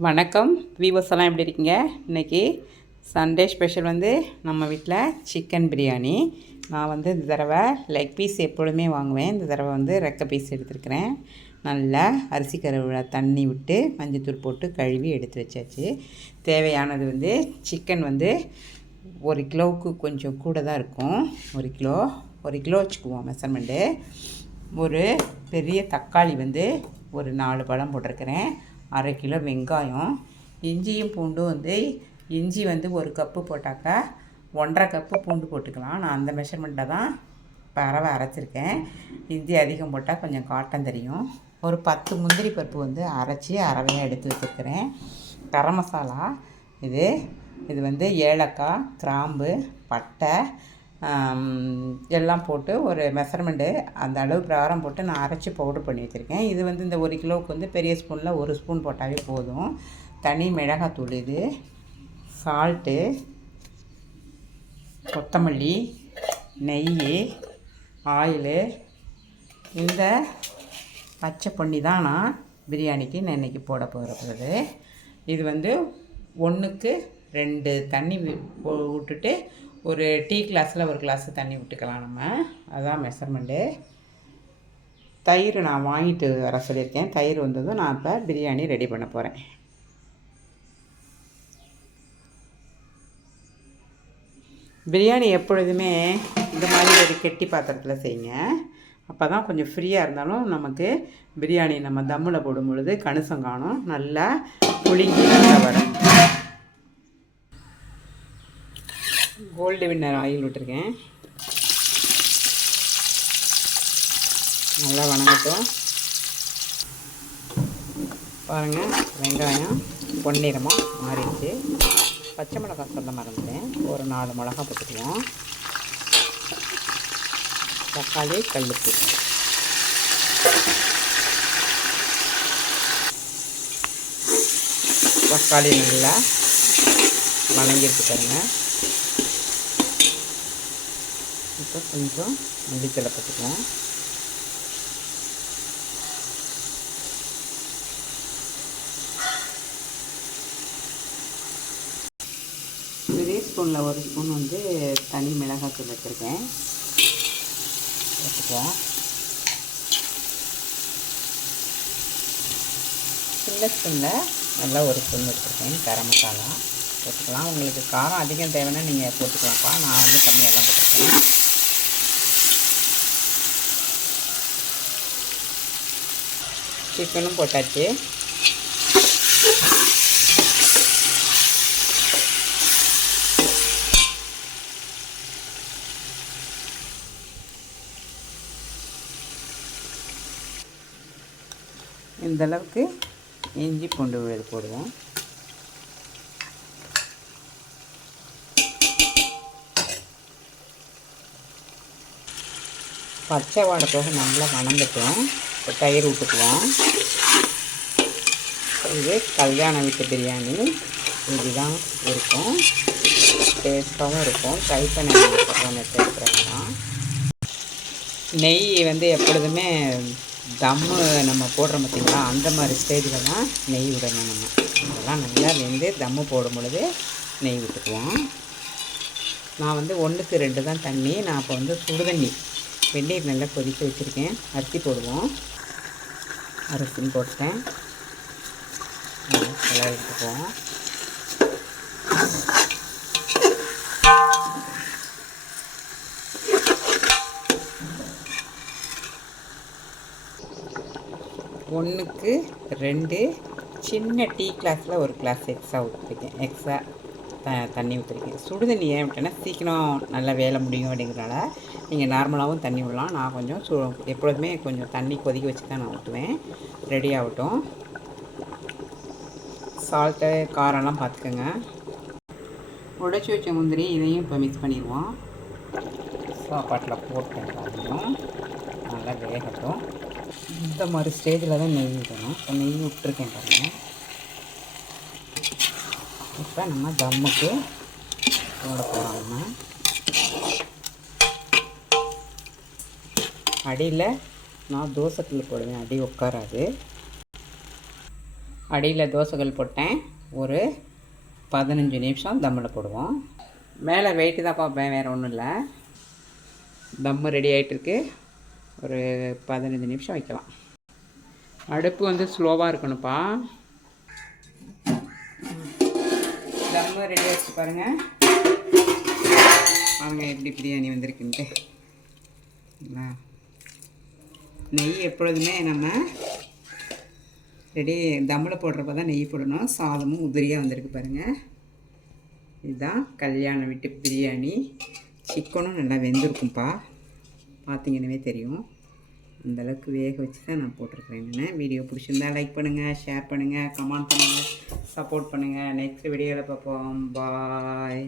வணக்கம் வீவர்ஸ் எல்லாம் எப்படி இருக்கீங்க? இன்றைக்கி சண்டே ஸ்பெஷல் வந்து நம்ம வீட்டில் சிக்கன் பிரியாணி. நான் வந்து இந்த தடவை லெக் பீஸ் எப்பொழுதுமே வாங்குவேன். இந்த தடவை வந்து ரெக்க பீஸ் எடுத்துருக்கிறேன். நல்லா அரிசி கருவேல தண்ணி விட்டு மஞ்சத்தூள் போட்டு கழுவி எடுத்து வச்சாச்சு. தேவையானது வந்து சிக்கன் வந்து 1 கிலோவுக்கு கொஞ்சம் கூட தான் இருக்கும். 1 கிலோ வச்சுக்குவோம் மெஷர்மெண்ட்டு. ஒரு பெரிய தக்காளி வந்து ஒரு 4 பழம் போட்டிருக்கிறேன். 1/2 கிலோ வெங்காயம், இஞ்சியும் பூண்டும் வந்து இஞ்சி வந்து 1 கப்பு போட்டாக்கா 1.5 கப்பு பூண்டு போட்டுக்கலாம். நான் அந்த மெஷர்மெண்ட்டை தான் பரவ அரைச்சிருக்கேன். இஞ்சி அதிகம் போட்டால் கொஞ்சம் காட்டம் தெரியும். ஒரு 10 முந்திரி பருப்பு வந்து அரைச்சி அரவையாக எடுத்து வச்சுருக்கிறேன். கரம் மசாலா இது வந்து ஏலக்காய், கிராம்பு, பட்டை எல்லாம் போட்டு ஒரு மெஷர்மெண்ட்டு அந்த அளவு பிரகாரம் போட்டு நான் அரைச்சி பவுட்ரு பண்ணி வச்சுருக்கேன். இது வந்து இந்த 1 கிலோவுக்கு வந்து பெரிய ஸ்பூனில் 1 ஸ்பூன் போட்டாவே போதும். தனி மிளகாத்தூள், இது சால்ட்டு, கொத்தமல்லி, நெய், ஆயிலு. இந்த பச்சை பொன்னி தான் நான் பிரியாணிக்கு நான் இன்றைக்கி போட போகிறது. இது வந்து 1க்கு 2 தண்ணி விட்டுட்டு ஒரு டீ கிளாஸில் 1 கிளாஸு தண்ணி விட்டுக்கலாம் நம்ம. அதுதான் மெஷர்மெண்ட்டு. தயிர் நான் வாங்கிட்டு வர சொல்லியிருக்கேன். தயிர் வந்ததும் நான் இப்போ பிரியாணி ரெடி பண்ண போகிறேன். பிரியாணி எப்பொழுதுமே இந்த மாதிரி ஒரு கெட்டி பாத்திரத்தில் செய்யுங்க. அப்போ தான் கொஞ்சம் ஃப்ரீயாக இருந்தாலும் நமக்கு பிரியாணி நம்ம தம்மில் போடும் பொழுது கணுசம் காணும், நல்லா புளிங்கி நல்லா வரும். கோல்டு வின்னர் ஆயில் விட்டுருக்கேன். நல்லா வணங்கட்டும். பாருங்கள், வெங்காயம் பொன்னிறமாக மாறிடுச்சு. பச்சை மிளகாய் சொல்ல மறந்துட்டேன். ஒரு 4 மிளகாய் போட்டுக்குவோம். தக்காளி, கல்லுப்பு. தக்காளி நல்லா வணங்கிருக்கு பாருங்கள். இப்போ கொஞ்சம் மல்லித்தழை போட்டுக்குவோம். பெரிய ஸ்பூனில் 1 ஸ்பூன் வந்து தனி மிளகாத்தூள் வச்சுருக்கேன், போட்டுக்குவோம். சின்ன ஸ்பூனில் நல்லா 1 ஸ்பூன் வச்சுருக்கேன் கரம் மசாலா போட்டுக்கலாம். உங்களுக்கு காரம் அதிகம் தேவைன்னா நீங்கள் போட்டுக்கலாம்ப்பா. நான் வந்து கம்மியாக தான் போட்டிருக்கேன். சிக்கனும் போட்டாச்சு. இந்தளவுக்கு இஞ்சி பூண்டு விழுது போடுவோம். பச்சை வாடை போக நல்லா வணங்கட்டும். இப்போ தயிர் விட்டுக்குவோம். இது கல்யாண வீட்டு பிரியாணி. இதுதான் இருக்கும், டேஸ்ட்டாகவும் இருக்கும். ட்ரை பண்ணி சேர்க்குறேன். நெய் வந்து எப்பொழுதுமே தம்மு நம்ம போடுறோம் பார்த்திங்களா, அந்த மாதிரி ஸ்டேஜில் தான் நெய் விடணும். நம்ம அதெல்லாம் நல்லா வெந்து தம்மு போடும் பொழுது நெய் விட்டுக்குவோம். நான் வந்து 1க்கு 2 தான் தண்ணி. நான் இப்போ வந்து சுடுதண்ணி வெந்நீர் நல்லா கொதிக்க வச்சுருக்கேன். அரிசி போடுவோம். அரிசி போட்டேன், நல்லா எடுத்துக்குவோம். ஒன்றுக்கு 2 சின்ன டீ கிளாஸில் 1 கிளாஸ் எக்ஸ்ட்ரா தண்ணி ஊற்றிருக்கேன். சுடுதண்ணி ஏன் விட்டேன்னா சீக்கிரம் நல்லா வேலை முடியும் அப்படிங்கிறனால. நீங்கள் நார்மலாகவும் தண்ணி விடலாம். நான் கொஞ்சம் எப்பொழுதுமே கொஞ்சம் தண்ணி கொதிக்க வச்சு தான் நான் ஊற்றுவேன். ரெடி ஆகட்டும். சால்ட்டு காரம்லாம் பார்த்துக்கோங்க. உடைச்சி வச்ச முந்திரி இதையும் இப்போ மிக்ஸ் பண்ணிடுவோம். சாப்பாட்டில் போட்டேன் பாருங்கள், நல்லா வேகட்டும். இந்த மாதிரி ஸ்டேஜில் தான் நெய் விடணும். இப்போ நெய் விட்டுருக்கேன் பாருங்கள். இப்போ நம்ம தம்முக்கு போட போகிறோம். அடியில் நான் தோசைக்கல் போடுவேன், அடி உட்காராது. அடியில் தோசைகள் போட்டேன். ஒரு 15 நிமிஷம் தம்மில் போடுவோம். மேலே வெயிட்டு தான் பார்ப்பேன், வேறு ஒன்றும் இல்லை. தம்மு ரெடி ஆகிட்டுருக்கு. ஒரு 15 நிமிஷம் வைக்கலாம். அடுப்பு வந்து ஸ்லோவாக இருக்கணும்ப்பா. தம்மு ரெடி ஆகிடுச்சு பாருங்கள். பாருங்கள் எப்படி பிரியாணி வந்திருக்குன்ட்டு. நெய் எப்பொழுதுமே நம்ம ரெடி தம்மில் போடுறப்ப தான் நெய் போடணும். சாதமும் உதிரியாக வந்திருக்கு பாருங்கள். இதுதான் கல்யாண வீட்டு பிரியாணி. சிக்கனும் நல்லா வெந்திருக்கும்ப்பா, பார்த்தீங்கன்னே தெரியும். அந்தளவுக்கு வேக வச்சு தான் நான் போட்டிருக்கிறேன். நான் வீடியோ பிடிச்சிருந்தா லைக் பண்ணுங்கள், ஷேர் பண்ணுங்கள், கமெண்ட் பண்ணுங்கள், சப்போர்ட் பண்ணுங்கள். நெக்ஸ்ட் வீடியோவில் பார்ப்போம். பாய்.